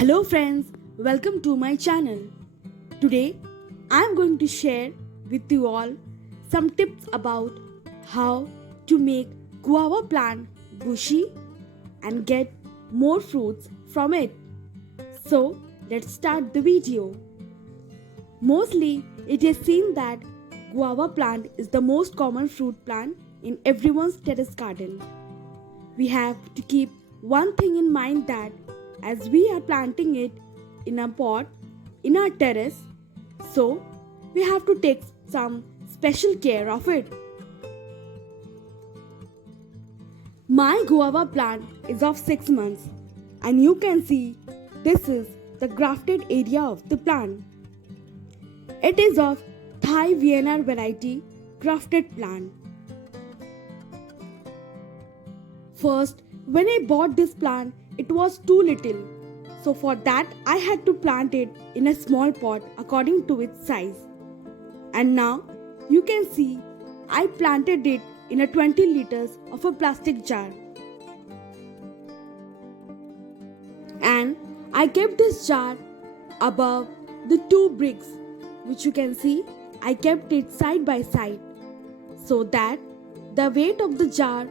Hello friends, welcome to my channel. Today I am going to share with you all some tips about how to make guava plant bushy and get more fruits from it. So let's start the video. Mostly it is seen that guava plant is the most common fruit plant in everyone's terrace garden. We have to keep one thing in mind that as we are planting it in a pot in our terrace, so we have to take some special care of it. My guava plant is of 6 months and you can see this is the grafted area of the plant. It is of Thai Vienna variety grafted plant. First, when I bought this plant, it was too little. So for that, I had to plant it in a small pot according to its size. And now, you can see I planted it in a 20 liters of a plastic jar. And I kept this jar above the two bricks, which you can see I kept it side by side so that the weight of the jar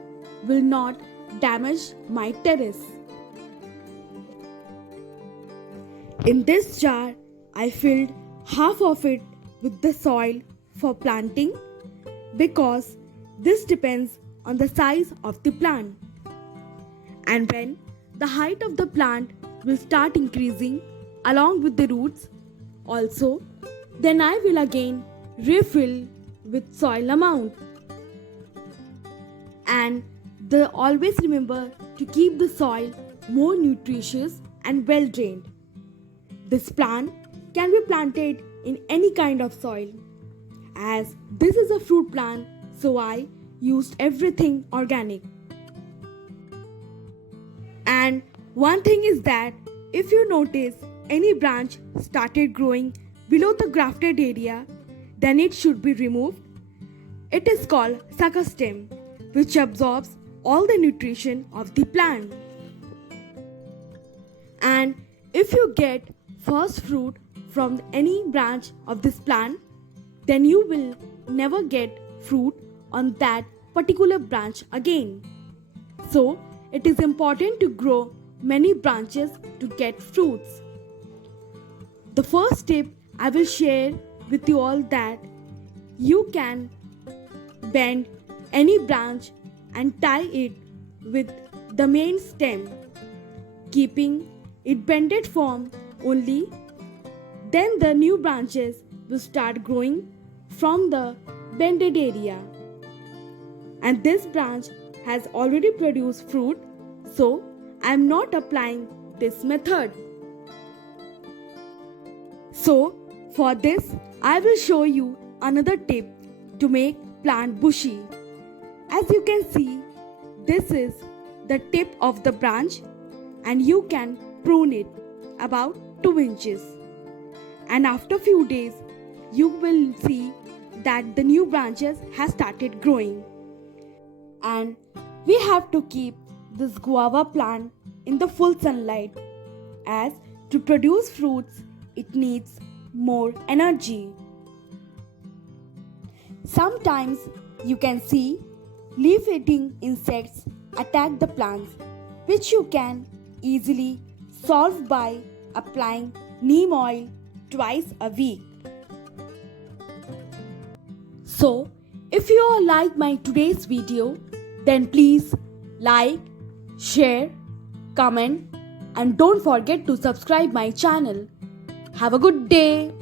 will not damage my terrace. In this jar, I filled half of it with the soil for planting because this depends on the size of the plant. And when the height of the plant will start increasing along with the roots, also, then I will again refill with soil amount. And always remember to keep the soil more nutritious and well drained. This plant can be planted in any kind of soil. As this is a fruit plant, so I used everything organic. And one thing is that if you notice any branch started growing below the grafted area, then it should be removed. It is called sucker stem, which absorbs all the nutrition of the plant. And if you get first fruit from any branch of this plant, then you will never get fruit on that particular branch again. So it is important to grow many branches to get fruits. The first tip I will share with you all that you can bend any branch and tie it with the main stem, keeping it bended form only. Then the new branches will start growing from the bended area. And this branch has already produced fruit, so I am not applying this method. So for this, I will show you another tip to make plant bushy. As you can see, this is the tip of the branch and you can prune it about 2 inches. And after few days, you will see that the new branches have started growing. And we have to keep this guava plant in the full sunlight, as to produce fruits, it needs more energy. Sometimes you can see leaf-eating insects attack the plants, which you can easily solve by applying neem oil twice a week. So, if you all like my today's video, then please like, share, comment and don't forget to subscribe my channel. Have a good day.